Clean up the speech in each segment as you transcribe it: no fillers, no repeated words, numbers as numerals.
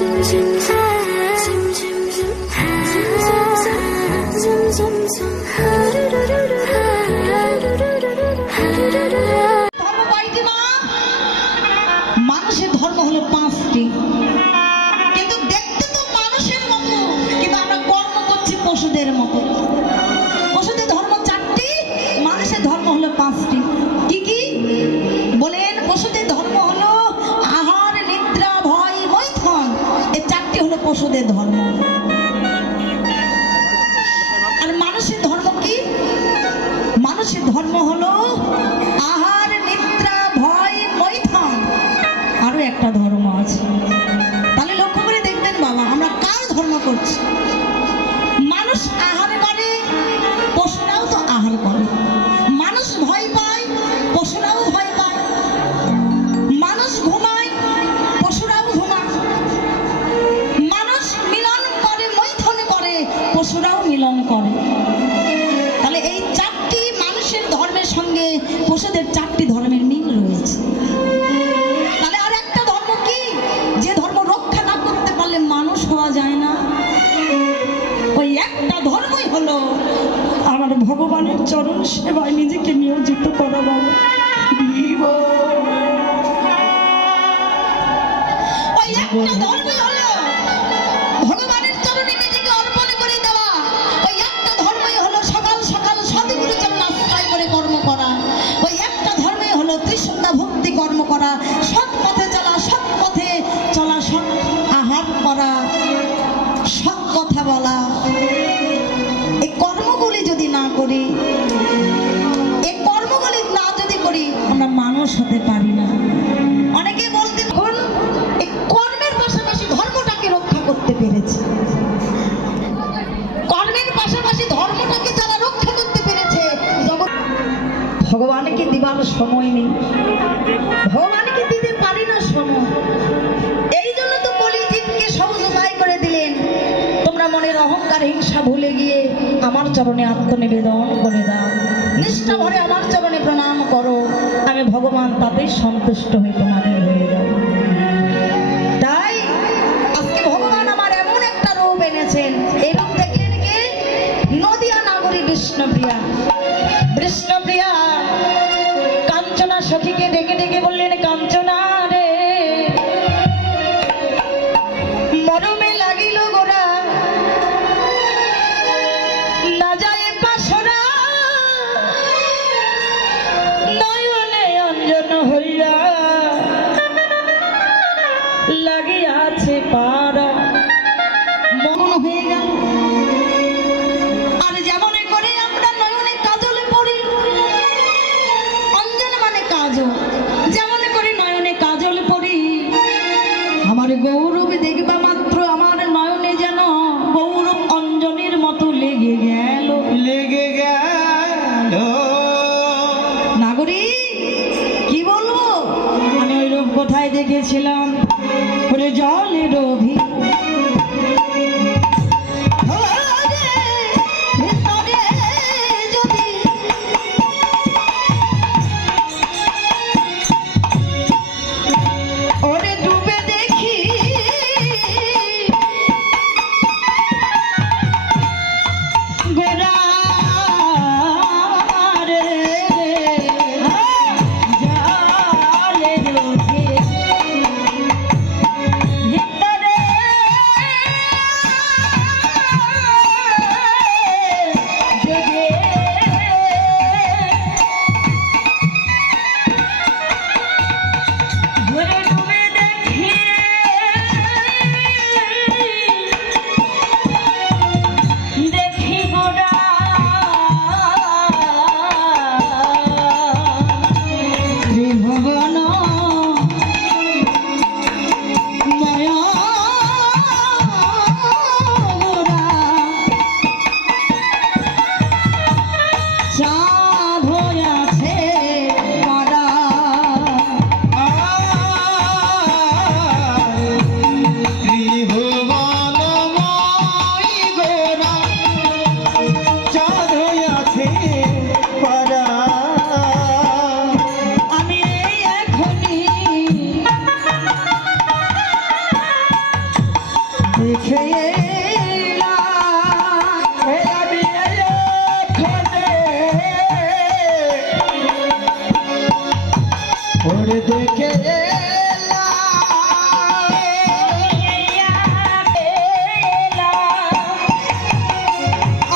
মানুষের ধর্ম হলো 5টি, কিন্তু দেখতে তো মানুষের মতো, কিন্তু আমরা কর্ম করছি পশুদের মতো। পশুদের ধর্ম 4টি, মানুষের ধর্ম হলো 5টি। কি কি বলেন? পশুদের ধর্ম হলো আহার, নিদ্রা, ভয়, মৈথুন। এই 4টি হলো পশুদের ধর্ম। আর মানুষের ধর্ম কি? মানুষের ধর্ম হলো আহার, নিদ্রা, ভয়, মৈথুন। আরো একটা ধর্ম আছে। তাহলে লক্ষ্য করে দেখবেন বাবা, আমরা কার ধর্ম করছি? মানুষ আহার করে, পশুরাও তো আহার করে। মানুষ ভয় পায়, পশুরাও ভয় পায়। মানুষ ঘুমায়, পশুরাও ঘুমায়। মানুষ মিলন করে, মৈথুন করে, পশুরাও মিলন করে। তাহলে এই 4টি মানুষের ধর্মের সঙ্গে পশুদের 4টি ধর্মের মিল রয়েছে। তাহলে আর একটা ধর্ম কি, যে ধর্ম রক্ষা না করতে পারলে মানুষ হওয়া যায় না? ওই একটা ধর্মই হলো আমার ভগবানের চরণ সেবায় নিজেকে নিয়োজিত করা। বাবা, ওই একটা ধর্মই হলো ভগবানের চরণে নিজেকে অর্পণ করে দেওয়া। ওই একটা ধর্মই হলো সকাল সকাল সদ্গুরু চরণ আশ্রয় করে কর্ম করা। ওই একটা ধর্মই হলো ত্রিসন্ধ্যা ভক্তি কর্ম করা, সৎ পথে চলা, সৎ পথে চলা, সৎ আহার করা, সৎ কথা বলা। এই কর্মগুলি যদি না করি, এই কর্মগুলি না যদি করি, আমরা মানুষ হতে পারি না। অনেকে বলতে এখন এই কর্মের পাশাপাশি ধর্মটাকে রক্ষা করতে পেরেছে। কর্মের পাশাপাশি ধর্মটাকে যারা রক্ষা করতে পেরেছে, ভগবানকে দিবার সময় নেই, ভগবানকে দিতে পারি না সময়। এই জন্য তো কলিযুগকে সহজ উপায় করে দিলেন, তোমরা মনের অহংকার হিংসা ভুলে গিয়ে আমার চরণে আত্মনিবেদন করে দাও, নিষ্ঠা ভরে আমার চরণে প্রণাম করো, আমি ভগবান তাতেই সন্তুষ্ট হয়ে তোমাদের হয়ে যাব। তাই আজকে ভগবান আমার এমন একটা রূপ এনেছেন। এই রূপ দেখলেন কে? নদিয়া নাগরী বিষ্ণুপ্রিয়া। বিষ্ণুপ্রিয়া কাঞ্চনা সখীকে ডেকে ডেকে বললেন, কাঞ্চনা রে, মরমে লাগিল গোরা, না যায় পাশরা, নয়নে অঞ্জন হইয়া লাগিয়াছে পারা। মন হয়ে গেল। আর যেমন করে আমরা নয়নে কাজলে পড়ি, অঞ্জন মানে কাজল, যেমন করে নয়নে কাজল পড়ি, আমার গৌরব দেখবা মাত্র আমার নয়নে যেন গৌরব অঞ্জনের মতো লেগে গেল, লেগে গেল। নাগরী কি বলবো, আমি ওই রূপ কোথায় দেখেছিলাম? ওরে জলের অভি দেখে দেখে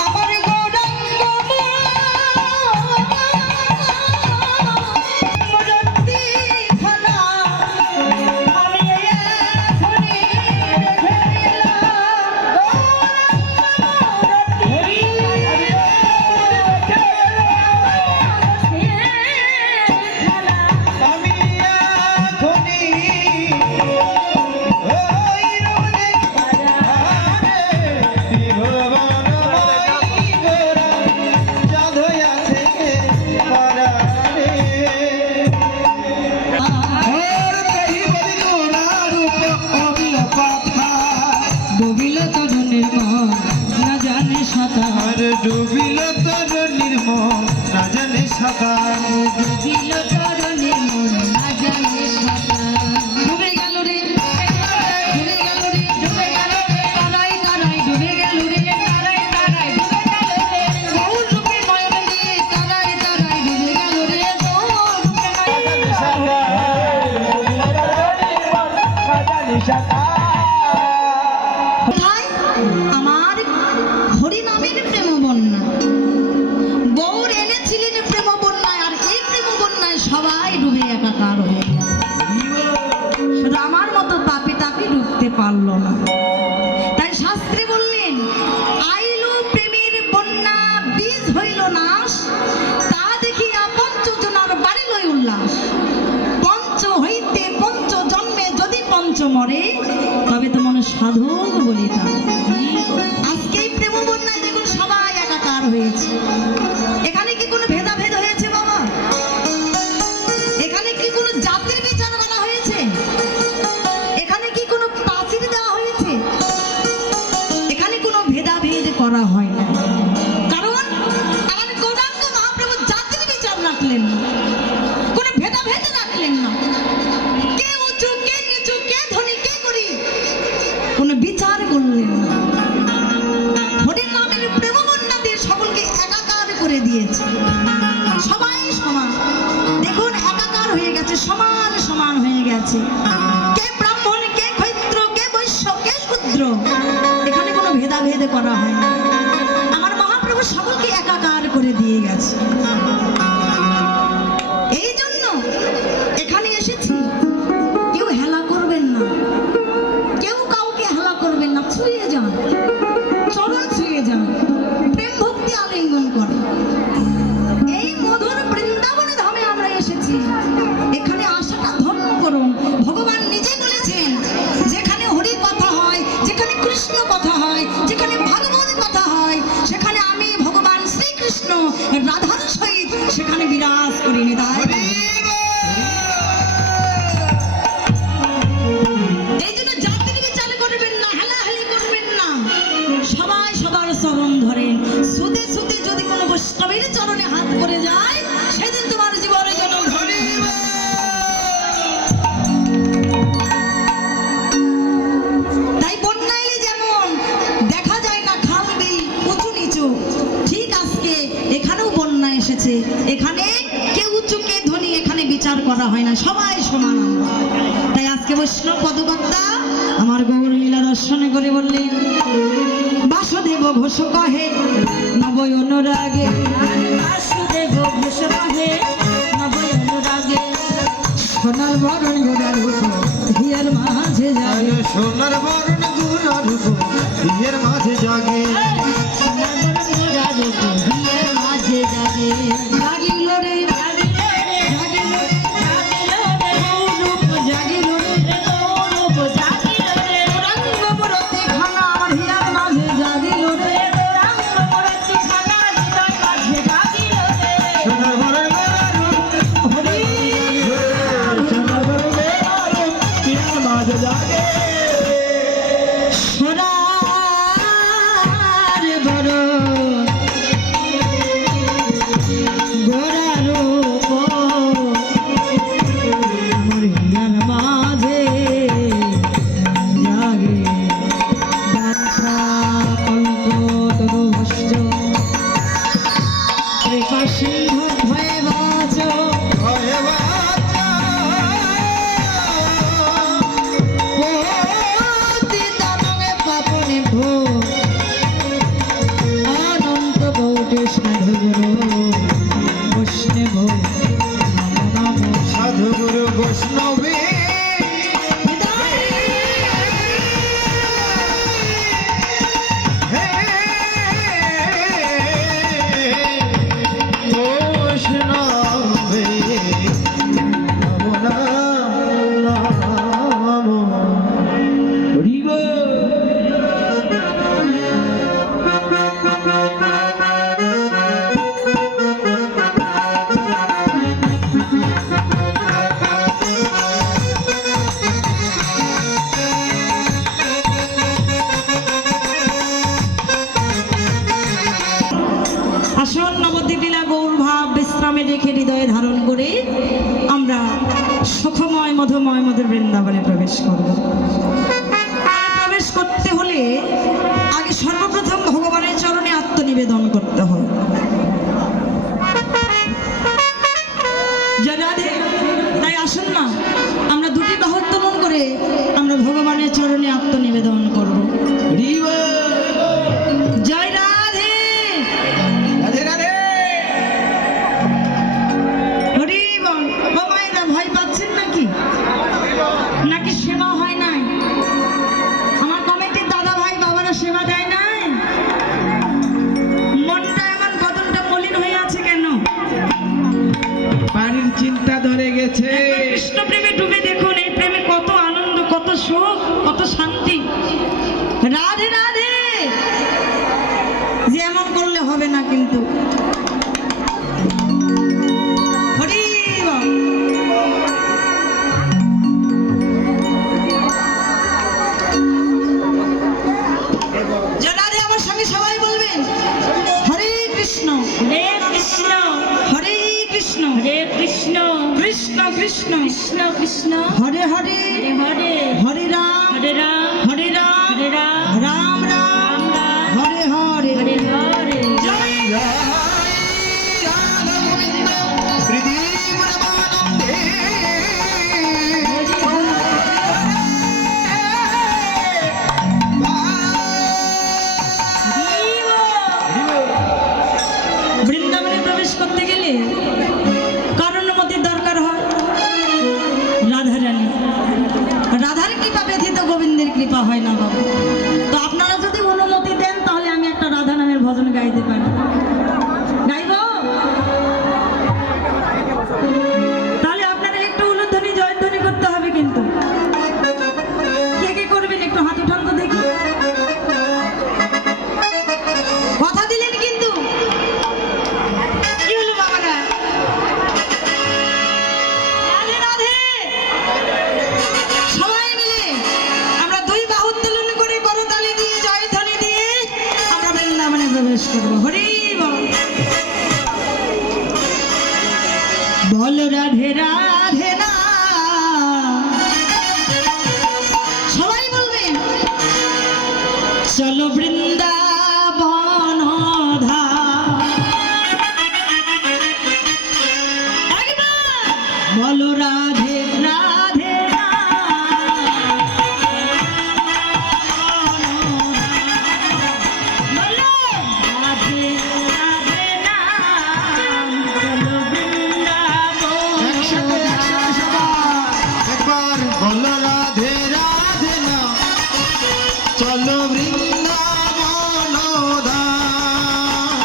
আমার গৌরাঙ্গ মূর্তি খানা আমি এখনই দেখে আমি এখনই ডুবিল তরুণের মন না জানে সাঁতার ডুবিল তোর নির্মল না জানে সাঁতার ডুবিল তরুণের মন না জানে সাঁতার ডুবে গেল রে ডুবে গেল রে ডুবে গেল রে তারাই তারাই ডুবে গেল রে তারাই তারাই ডুবে গেল রে গৌর রূপে নয়ন দিয়ে তারাই তারাই ডুবে গেল রে গৌর রূপে কোথায় আমার হরি নামের প্রেম বন্যা গৌর এনেছিলেন প্রেম বন্যায় আর এই প্রেম বন্যায় সবাই ডুবে একাকার হয়ে গেল শুধু আমার মতো তাপি তাপি ডুবতে পারলো না তাই শাস্ত্রী বললেন আইলো প্রেমের বন্যা বীজ হইল নাশ তা দেখিয়া পঞ্চজনার বাড়িলই উল্লাস পঞ্চ হইতে পঞ্চ জন্মে যদি পঞ্চ মরে তবে তো মনে সাধক বলিতাম আজকে এই প্রেম বন্যায় দেখুন সবাই একাকার হয়েছে এখানে কি কোনো ভেদাভেদ হয়েছে বাবা এখানে কি কোনো জাতির বিচার করা হয়েছে এখানে কি কোনো প্রাচীর দেওয়া হয়েছে এখানে কোনো ভেদাভেদ করা হয় না কারণ আমার গৌরাঙ্গ মহাপ্রভু জাতির বিচার রাখলেন না কোনো ভেদাভেদ রাখলেন না কে উঁচু কে নিচু কে ধনী কে গরিব কোনো বিচার করলেন না হরির নামের প্রেম বন্যা দিয়ে সকলকে একাকার করে দিয়েছে সবাই সমান দেখুন একাকার হয়ে গেছে সমান সমান হয়ে গেছে কে ব্রাহ্মণ কে ক্ষত্র কে বৈশ্য কে শূদ্র এখানে কোনো ভেদাভেদ করা হয় না আমার মহাপ্রভু সকলকে একাকার করে দিয়ে গেছে এই জন্য এখানে এসেছি কেউ হেলা করবেন না কেউ কাউকে হেলা করবেন না ছুঁয়ে যান চরণ ছুঁয়ে যান প্রেম ভক্তি আলিঙ্গন করে এই মধুর বৃন্দাবনে ধামে আমরা এসেছি এখানে আসাটা ধর্ম করুন ভগবান নিজে বলেছেন যেখানে হরি কথা হয় যেখানে কৃষ্ণ কথা হয় যেখানে ভাগবত কথা হয় সেখানে আমি ভগবান শ্রীকৃষ্ণ রাধার সহিত সেখানে বিরাজ করি নিতাই এই জন্য জাতির বিচার করবেন না হেলাহেলি করবেন না সবাই সবার চরণ ধরেন সুদে সুদে যদি কোনো বৈষ্ণবের চরণে হাত করে যায় সেদিন তোমার জীবনের জন্য ধরে তাই বন্যা এলে যেমন দেখা যায় না খাল বিল উঁচু নিচু ঠিক আজকে এখানেও বন্যা এসেছে এখানে কে উঁচু কে ধনী এখানে বিচার করা হয় না সবাই সমান আমরা তাই আজকে বৈষ্ণব পদকর্তা আমার গৌর লীলা দর্শনে করে বললেন বাসুদেব ঘোষ কহে নবই অনুরাগে বাসুদেব ঘোষ কহে নবই অনুরাগে সোনার বরণ গোড়ার হিয়ার মাঝে যায় সোনার বরণ গুড়ার বিয়ের মাঝে জাগে সোনার বরণ গোড়ার হিয়ার মাঝে জাগে জাগিল রে জাগিল রে জাগিল রে গৌরূপ জাগিল রে গৌরূপ জাগিল রে রঙ্গ মূরতি খানা আমার হিয়ার মাঝে জাগিল রে রঙ্গ মূরতি খানা হৃদয় মাঝে জাগিল রে সোনার বরণ হরি সোনার বরণ বিয়ের মাঝে জাগে সোনার মধুময় মধুর বৃন্দাবনে প্রবেশ করব। প্রবেশ করতে হলে আগে সর্বপ্রথম ভগবানের চরণে আত্মনিবেদন করতে হয়। জয় রাধে। তাই আসুন না, আমরা দুটি বাহু উত্তোলন করে আমরা ভগবানের চরণে আত্মনিবেদন করব। জয় রাধে। রাধে রাধে। হরি বল। ও মায়েরা, ভয় পাচ্ছেন নাকি? নাকি সেবা হয় নাই? আমার কমিটির দাদা ভাই বাবারা সেবা দেয় নাই? মনটা এমন বদনটা মলিন হয়ে আছে কেন? বাড়ির চিন্তা ধরে গেছে। একবার কৃষ্ণ প্রেমে ডুবে দেখুন, এই প্রেমে কত আনন্দ, কত সুখ, কত শান্তি। রাধে রাধে। যে এমন করলে হবে না কিন্তু। হরি বল। জয় রাধে। আমার সঙ্গে সবাই বলবেন হরে কৃষ্ণ হরে কৃষ্ণ হরে কৃষ্ণ হরে কৃষ্ণ কৃষ্ণ কৃষ্ণ কৃষ্ণ কৃষ্ণ হরে হরে হরে হরে রাম হরে রাম হরে রাম হরে রাম রাম রাম রাম রাম হরে হরে হরে হরে জয় বৃন্দাবনে প্রবেশ করতে গেলে কার অনুমতির দরকার হয়? রাধারানী। রাধার কৃপা ব্যতীত গোবিন্দের কৃপা হয় না বাবা। তো আপনারা যদি অনুমতি দেন তাহলে আমি একটা রাধা নামের ভজন গাইতে পারি। গাইব? তাহলে আপনারা একটু উলুধ্বনি জয়ধ্বনি করতে হবে কিন্তু। কে কে করবেন একটু হাত উঠান তো দেখি। কথা দিলেন কিন্তু। কি হলো বাবারা? রাধে রাধে। সবাই মিলে আমরা দুই বাহু উত্তোলন করে করতালি দিয়ে জয়ধ্বনি দিয়ে আমরা বৃন্দাবনে প্রবেশ করব। হরি বল। বল রাধে রাধে না। সবাই বলবেন চলো বৃন্দাবন ধাম। একবার বলো রাধে রাধে না। বলো রাধে রাধে নাম চলো বৃন্দাবন একসাথে একসাথে সবাই একবার বলো রাধে রাধে না। চলো বৃন্দাবন ধাম।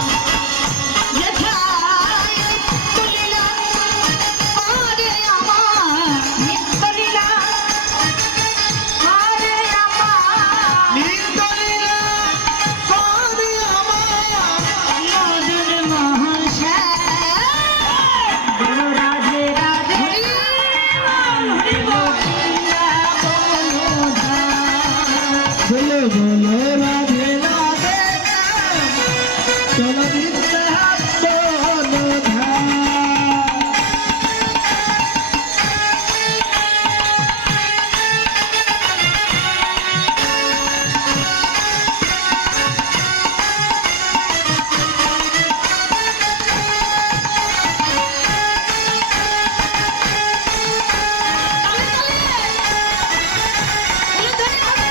যেথায় নিত্যলীলা আরে আমার নিত্যলীলা আরে আমার নিত্যলীলা করে আমার মদন মোহন শ্যাম। বলো রাধে রাধে। হরি বল হরি বল। বৃন্দাবন ধাম। বলো বলো রাধে রাধে না। চলো বৃন্দাবন ধাম। উলুধ্বনি হবে।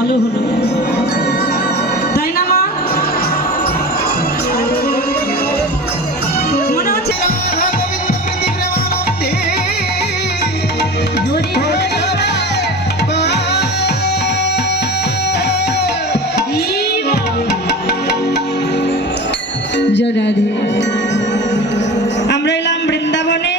ভালো হলো, তাই না মা? মনে হচ্ছে গোবিন্দ প্রীতি প্রেমানন্দে হরি হরি জীব জয় রাধে। আমরা এলাম বৃন্দাবনে,